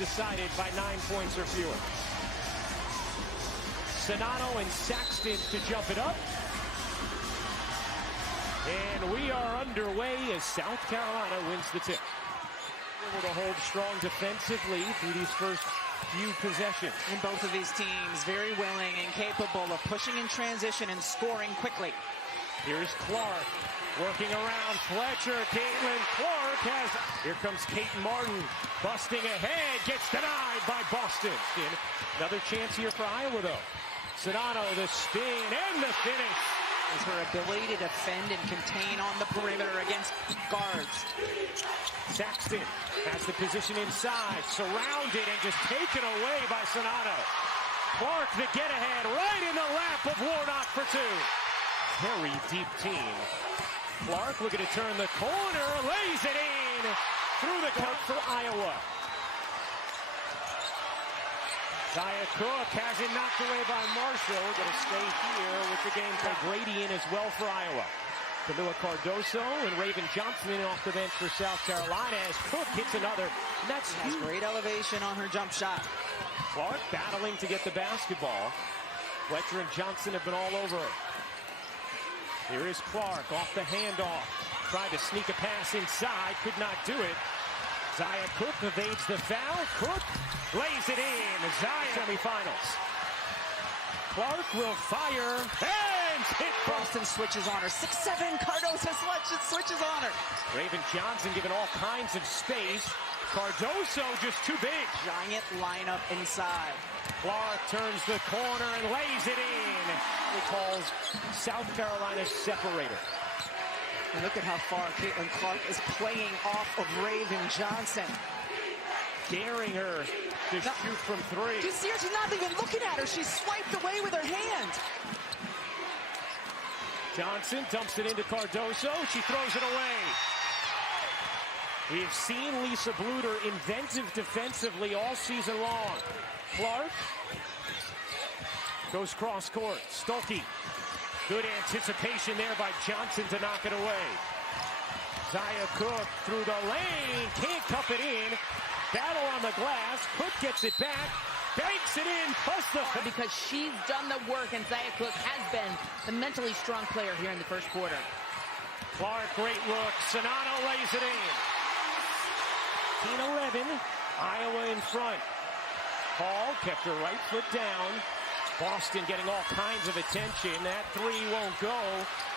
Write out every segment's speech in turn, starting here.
decided by 9 points or fewer. Sonano and Saxton to jump it up. And we are underway as South Carolina wins the tip. Able to hold strong defensively through these first few possessions. And both of these teams very willing and capable of pushing in transition and scoring quickly. Here's Clark working around Fletcher. Caitlin Clark has... Here comes Kate Martin busting ahead. Gets denied by Boston. Another chance here for Iowa, though. Sonano, the spin and the finish. Is her ability to defend and contain on the perimeter against guards. Saxton has the position inside, surrounded and just taken away by Sonano. Clark, the get-ahead, right in the lap of Warnock for two. Very deep team. Clark looking to turn the corner, lays it in through the cut for Iowa. Zaya Cook has it knocked away by Marshall. Going to stay here with the game play. Grady in as well for Iowa. Camila Cardoso and Raven Johnson in off the bench for South Carolina as Cook hits another. And that's has great elevation on her jump shot. Clark battling to get the basketball. Fletcher and Johnson have been all over her. Here is Clark off the handoff. Tried to sneak a pass inside, could not do it. Zaya Cook evades the foul. Cook lays it in. Zaya semifinals. Clark will fire and hit. Boston switches on her. 6'7". Cardoso switches on her. Raven Johnson given all kinds of space. Cardoso just too big. Giant lineup inside. Clark turns the corner and lays it in. He calls South Carolina's separator. And look at how far Caitlin Clark is playing off of Raven Johnson. Daring her to shoot from three. Do you see her? She's not even looking at her. She swiped away with her hand. Johnson dumps it into Cardoso. She throws it away. We have seen Lisa Bluter inventive defensively all season long. Clark goes cross court. Stolke. Good anticipation there by Johnson to knock it away. Zaya Cook through the lane. Can't cup it in. Battle on the glass. Cook gets it back. Banks it in. Plus the... Because she's done the work, and Zaya Cook has been the mentally strong player here in the first quarter. Clark, great look. Sonano lays it in. 18-11. Iowa in front. Hall kept her right foot down. Boston getting all kinds of attention. That three won't go.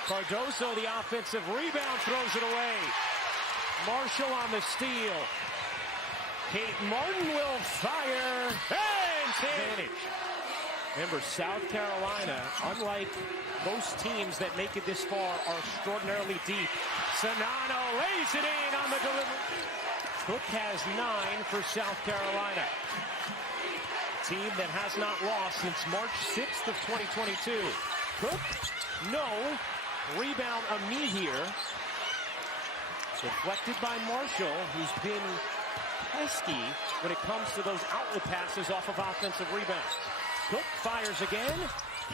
Cardoso, the offensive rebound, throws it away. Marshall on the steal. Kate Martin will fire and advantage. Remember, South Carolina, unlike most teams that make it this far, are extraordinarily deep. Sonano lays it in on the delivery. Cook has 9 for South Carolina. Team that has not lost since March 6th of 2022. Cook, no. Rebound Ami here. Deflected by Marshall, who's been pesky when it comes to those outlet passes off of offensive rebounds. Cook fires again.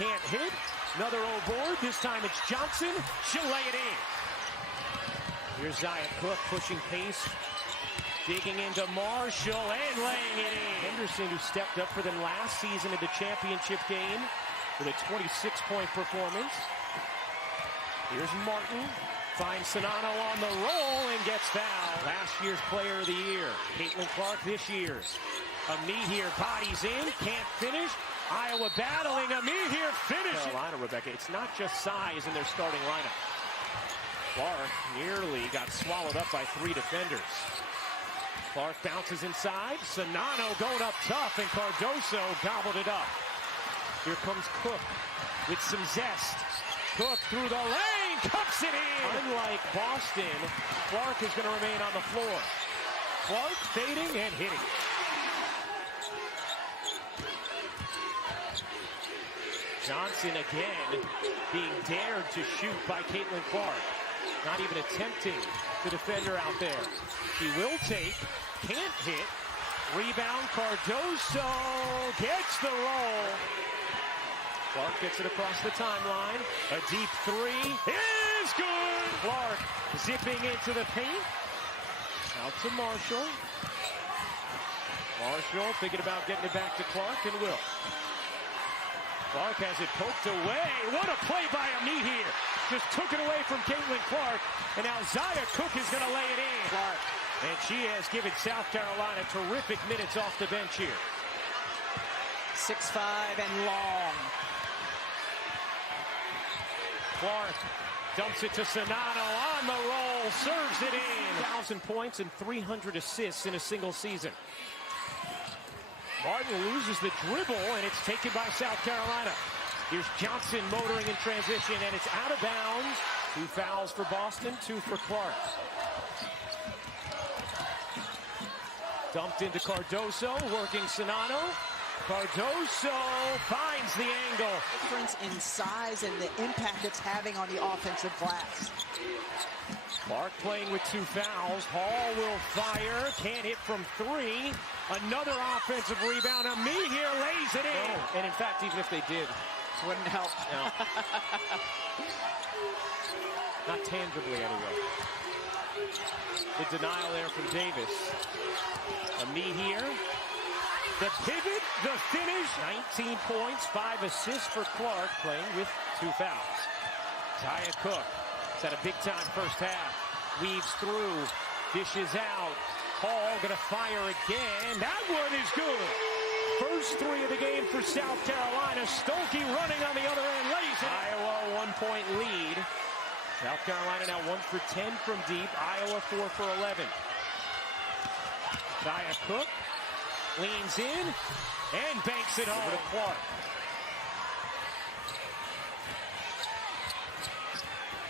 Can't hit. Another O board. This time it's Johnson. She'll lay it in. Here's Zaya Cook pushing pace. Digging into Marshall and laying it in. Henderson, who stepped up for them last season in the championship game with a 26-point performance. Here's Martin. Finds Sonano on the roll and gets fouled. Last year's player of the year. Caitlin Clark this year's. Ami here, bodies in, can't finish. Iowa battling. Ami here, finishing. Carolina, Rebecca, it's not just size in their starting lineup. Clark nearly got swallowed up by 3 defenders. Clark bounces inside. Sonano going up tough, and Cardoso gobbled it up. Here comes Cook with some zest. Cook through the lane, cups it in. Unlike Boston, Clark is going to remain on the floor. Clark fading and hitting. Johnson again being dared to shoot by Caitlin Clark. Not even attempting the defender out there. She will take, can't hit. Rebound, Cardoso gets the roll. Clark gets it across the timeline. A deep three is good. Clark zipping into the paint. Out to Marshall. Marshall thinking about getting it back to Clark, and will. Clark has it poked away. What a play by Ami here. Just took it away from Caitlin Clark, and now Zaya Cook is going to lay it in. Clark. And she has given South Carolina terrific minutes off the bench here. 6'5" and long. Clark dumps it to Sonano on the roll, serves it in. 1,000 points and 300 assists in a single season. Martin loses the dribble, and it's taken by South Carolina. Here's Johnson motoring in transition, and it's out of bounds. 2 fouls for Boston, 2 for Clark. Dumped into Cardoso, working Sonano. Cardoso finds the angle. Difference in size and the impact it's having on the offensive glass. Clark playing with 2 fouls. Hall will fire. Can't hit from 3. Another offensive rebound. Ami here lays it in. Oh. And in fact, even if they did, wouldn't help. No. Not tangibly anyway. The denial there from Davis. Ami here. The pivot, the finish. 19 points, 5 assists for Clark, playing with 2 fouls. Zaya Cook has had a big-time first half. Weaves through, dishes out. Hall gonna fire again. That one is good. First 3 of the game for South Carolina. Stokey running on the other end. Lays it. Iowa 1-point lead. South Carolina now 1 for 10 from deep. Iowa 4 for 11. Zaya Cook leans in and banks it home to Clark.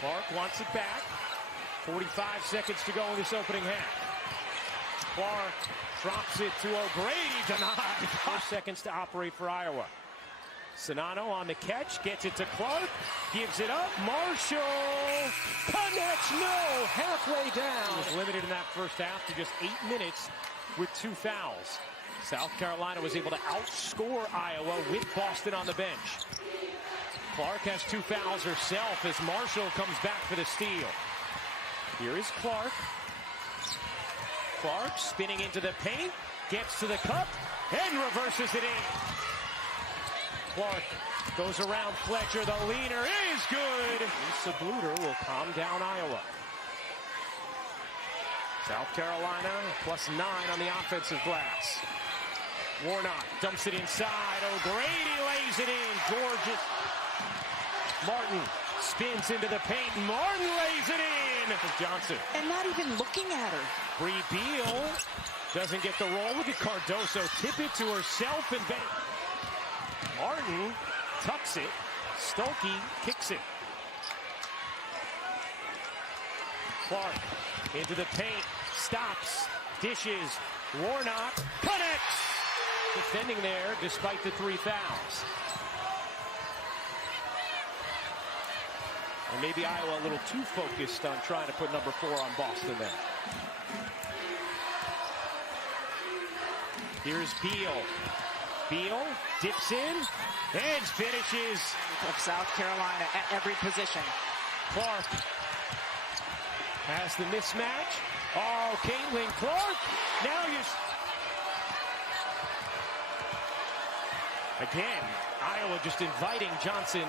Clark wants it back. 45 seconds to go in this opening half. Clark drops it to O'Grady, denied. 4 seconds to operate for Iowa. Sonano on the catch, gets it to Clark, gives it up. Marshall connects, no, halfway down. Was limited in that first half to just 8 minutes with 2 fouls. South Carolina was able to outscore Iowa with Boston on the bench. Clark has 2 fouls herself as Marshall comes back for the steal. Here is Clark. Clark spinning into the paint, gets to the cup, and reverses it in. Clark goes around Fletcher. The leaner is good. Lisa Bluter will calm down Iowa. South Carolina +9 on the offensive glass. Warnock dumps it inside. O'Grady lays it in. Gorgeous. Martin spins into the paint. Martin lays it in for Johnson. And not even looking at her. Bree Beal doesn't get the roll. Look at Cardoso. Tip it to herself and bang. Martin tucks it. Stokey kicks it. Clark into the paint. Stops. Dishes. Warnock connects. Defending there despite the 3 fouls. And maybe Iowa a little too focused on trying to put number 4 on Boston there. Here's Beal. Beal dips in and finishes. Of South Carolina at every position. Clark has the mismatch. Oh, Caitlin Clark. Now again, Iowa just inviting Johnson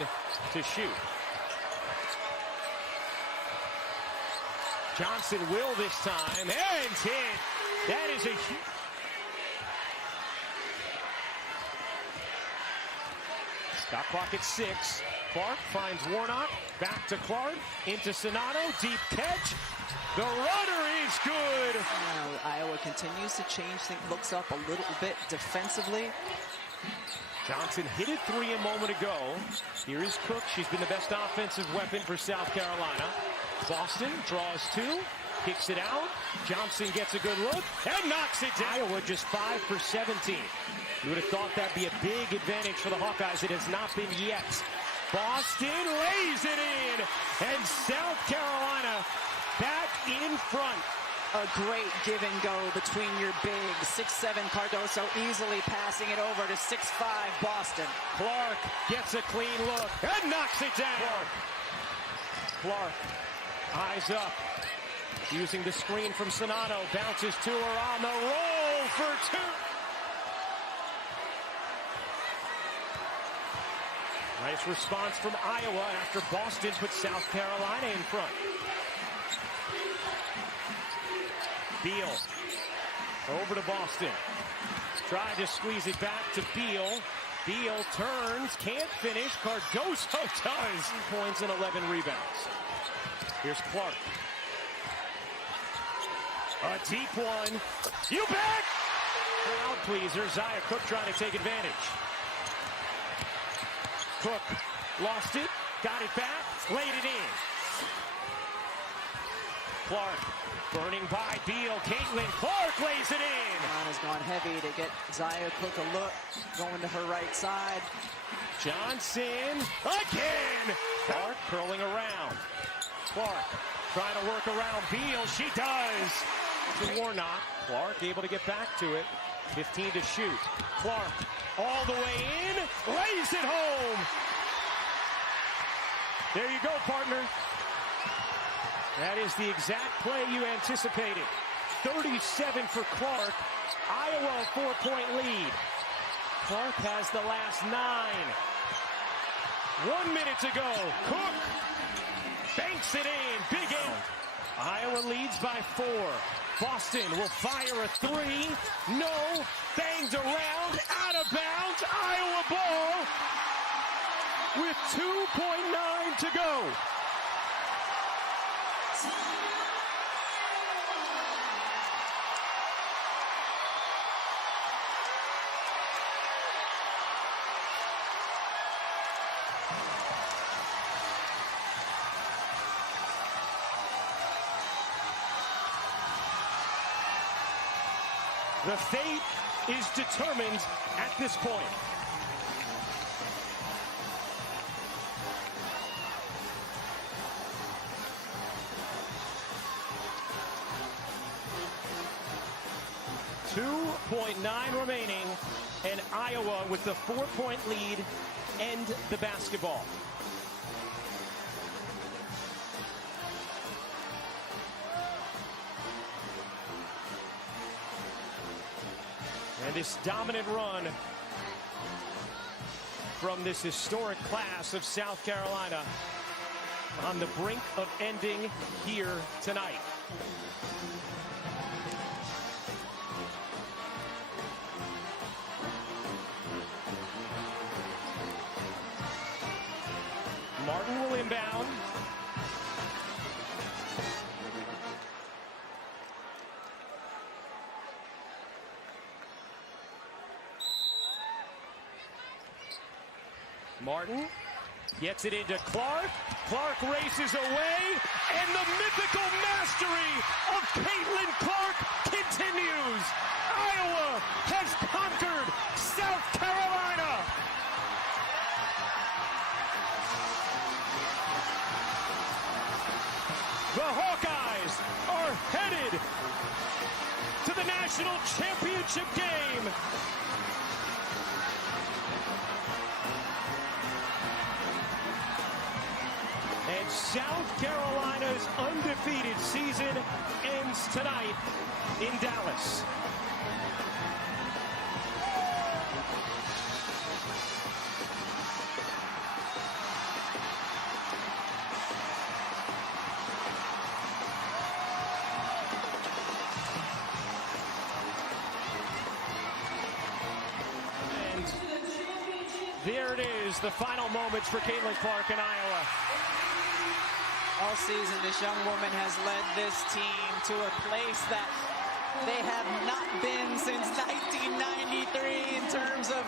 to shoot. Johnson will this time, and hit. That is a huge... Stop clock at 6. Clark finds Warnock. Back to Clark. Into Sonano. Deep catch. The runner is good. Iowa continues to change things. Looks up a little bit defensively. Johnson hit it 3 a moment ago. Here is Cook. She's been the best offensive weapon for South Carolina. Boston draws 2. Kicks it out. Johnson gets a good look and knocks it down. Iowa just 5 for 17. You would have thought that'd be a big advantage for the Hawkeyes. It has not been yet. Boston lays it in, and South Carolina back in front. A great give and go between your big 6'7" Cardoso, easily passing it over to 6'5" Boston. Clark gets a clean look and knocks it down. Clark eyes up, using the screen from Sonano, bounces to her on the roll for 2. Nice response from Iowa after Boston put South Carolina in front. Beal over to Boston. Tried to squeeze it back to Beal. Beal turns, can't finish. Cardoso does. 2 points and 11 rebounds. Here's Clark. A deep one. You bet! Crowd pleaser. Zia Cook trying to take advantage. Cook lost it, got it back, laid it in. Clark burning by Beal. Caitlin Clark lays it in. John has gone heavy to get Zia Cook a look, going to her right side. Johnson again. Clark curling around. Clark trying to work around Beal. She does. To Warnock. Clark able to get back to it. 15 to shoot. Clark all the way in. Lays it home. There you go, partner. That is the exact play you anticipated. 37 for Clark. Iowa a 4-point lead. Clark has the last 9. 1 minute to go. Cook banks it in. Big end. Iowa leads by 4. Boston will fire a 3. No. Banged around. Out of bounds. Iowa ball with 2.9 to go. The fate is determined at this point. .9 remaining, and Iowa with the 4-point lead end the basketball. And this dominant run from this historic class of South Carolina on the brink of ending here tonight. Martin will inbound. Martin gets it into Clark. Clark races away, and the mythical mastery of Caitlin Clark continues. Iowa has conquered South Carolina. The Hawkeyes are headed to the national championship game. And South Carolina's undefeated season ends tonight in Dallas. And there it is, the final moments for Caitlin Clark in Iowa. All season, this young woman has led this team to a place that they have not been since 1993 in terms of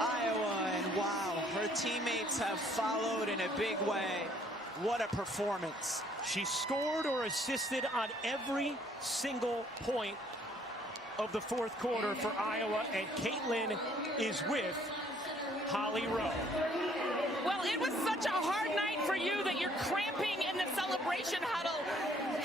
Iowa. And wow, her teammates have followed in a big way. What a performance. She scored or assisted on every single point of the fourth quarter for Iowa, and Caitlin is with Holly Rowe. Well, it was such a hard night for you that you're cramping in the celebration huddle.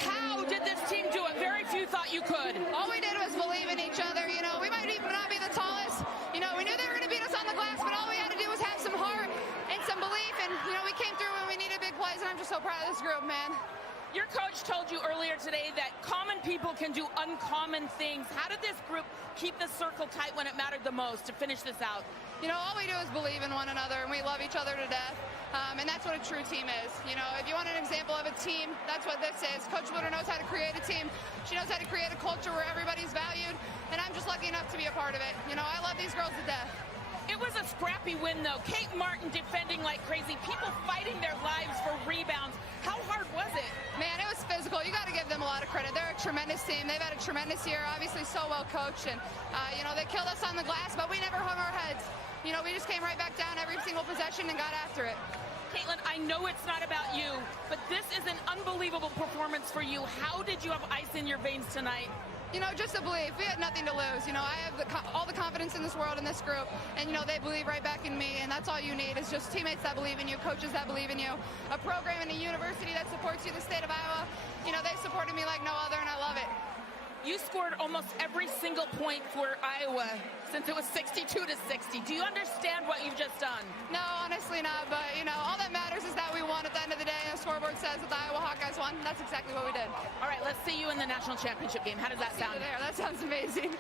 How did this team do it? Very few thought you could. All we did was believe in each other. You know, we might even not be the tallest. You know, we knew they were going to beat us on the glass, but all we had to do was have some heart and some belief. And, you know, we came through when we needed big plays, and I'm just so proud of this group, man. Your coach told you earlier today that common people can do uncommon things. How did this group keep the circle tight when it mattered the most to finish this out? You know, all we do is believe in one another, and we love each other to death. And that's what a true team is. You know, if you want an example of a team, that's what this is. Coach Luter knows how to create a team. She knows how to create a culture where everybody's valued, and I'm just lucky enough to be a part of it. You know, I love these girls to death. It was a scrappy win, though. Kate Martin defending like crazy. People fighting their lives for rebounds. How hard was it? Man, it was physical. You got to give them a lot of credit. They're a tremendous team. They've had a tremendous year, obviously so well coached. And, you know, they killed us on the glass, but we never hung our heads. You know, we just came right back down every single possession and got after it. Caitlin, I know it's not about you, but this is an unbelievable performance for you. How did you have ice in your veins tonight? You know, just a belief. We had nothing to lose. You know, I have all the confidence in this world, in this group, and, you know, they believe right back in me, and that's all you need is just teammates that believe in you, coaches that believe in you, a program and a university that supports you, the state of Iowa. You know, they supported me like no other, and I love it. You scored almost every single point for Iowa since it was 62-60. Do you understand what you've just done? No, honestly not, but, you know, all that matters is that we won at the end of the day, and the scoreboard says that the Iowa Hawkeyes won. That's exactly what we did. All right, let's see you in the national championship game. How does that sound? There, that sounds amazing.